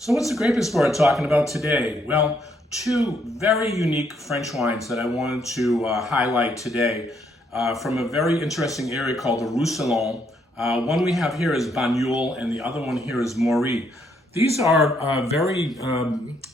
So what's the Grape Explorer talking about today? Well, two very unique French wines that I wanted to highlight today from a very interesting area called the Roussillon. One we have here is Banyuls and the other one here is Maury. These are very,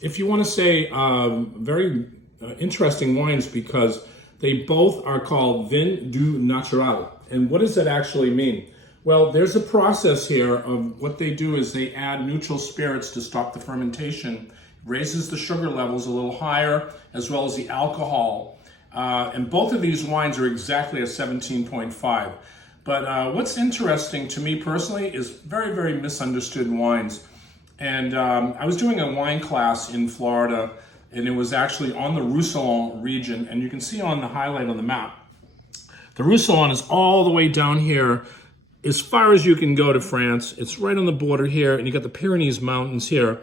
if you want to say, very interesting wines because they both are called vin du natural. And what does that actually mean? Well, there's a process here of what they do is they add neutral spirits to stop the fermentation, raises the sugar levels a little higher, as well as the alcohol. And both of these wines are exactly at 17.5. But what's interesting to me personally is very, very misunderstood wines. And I was doing a wine class in Florida, and it was actually on the Roussillon region. And you can see on the highlight on the map, the Roussillon is all the way down here as far as you can go to France. It's right on the border here, and you got the Pyrenees Mountains here,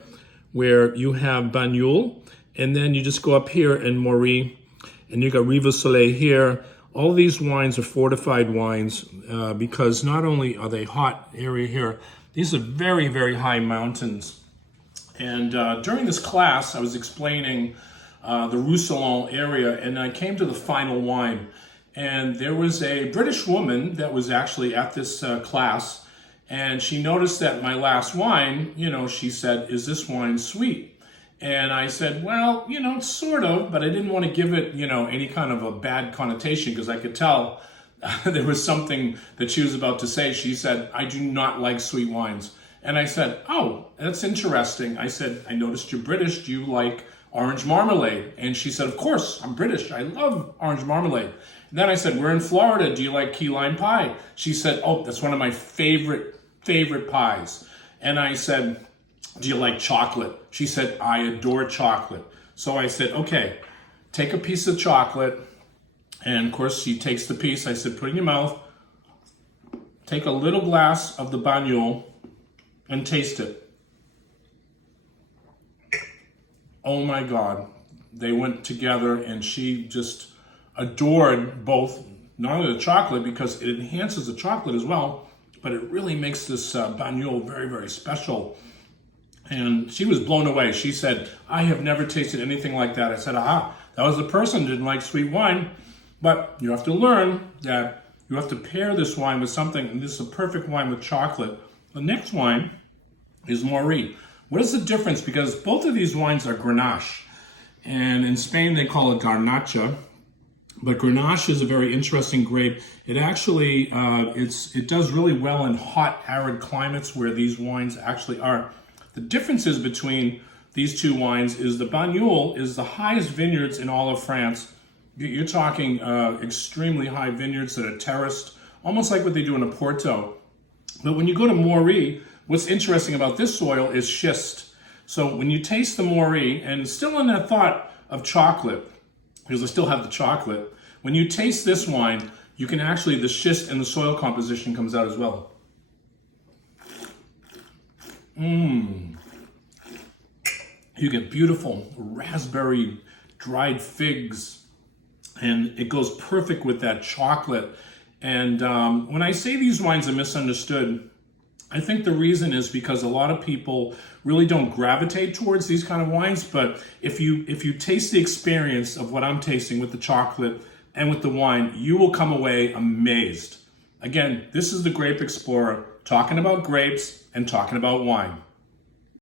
where you have Banyuls, and then you just go up here in Maury, and you got Roussillon here. All of these wines are fortified wines because not only are they hot area here, these are very, very high mountains. And during this class, I was explaining the Roussillon area, and I came to the final wine. And there was a British woman that was actually at this class, and she noticed that my last wine, she said, "Is this wine sweet?" And I said, "Well, sort of, but I didn't want to give it, any kind of a bad connotation because I could tell there was something that she was about to say." She said, "I do not like sweet wines." And I said, "Oh, that's interesting." I said, "I noticed you're British. Do you like orange marmalade?" And she said, "Of course, I'm British. I love orange marmalade." And then I said, "We're in Florida. Do you like key lime pie?" She said, "Oh, that's one of my favorite pies." And I said, "Do you like chocolate?" She said, "I adore chocolate." So I said, "Okay, take a piece of chocolate." And of course, she takes the piece. I said, "Put it in your mouth. Take a little glass of the Banyuls and taste it." Oh my God. They went together, and she just adored both, not only the chocolate because it enhances the chocolate as well, but it really makes this Banyuls very, very special. And she was blown away. She said, "I have never tasted anything like that." I said, "Aha, that was the person who didn't like sweet wine." But you have to learn that you have to pair this wine with something, and this is a perfect wine with chocolate. The next wine is Maury. What is the difference? Because both of these wines are Grenache. And in Spain, they call it Garnacha. But Grenache is a very interesting grape. It actually, it does really well in hot, arid climates where these wines actually are. The differences between these two wines is the Banyuls is the highest vineyards in all of France. You're talking extremely high vineyards that are terraced, almost like what they do in a Porto. But when you go to Maury, what's interesting about this soil is schist. So when you taste the Maury, and still in that thought of chocolate, because I still have the chocolate, when you taste this wine, you can actually, the schist and the soil composition comes out as well. You get beautiful raspberry dried figs, and it goes perfect with that chocolate. And when I say these wines are misunderstood, I think the reason is because a lot of people really don't gravitate towards these kind of wines. But if you taste the experience of what I'm tasting with the chocolate and with the wine, you will come away amazed. Again, this is the Grape Explorer, talking about grapes and talking about wine.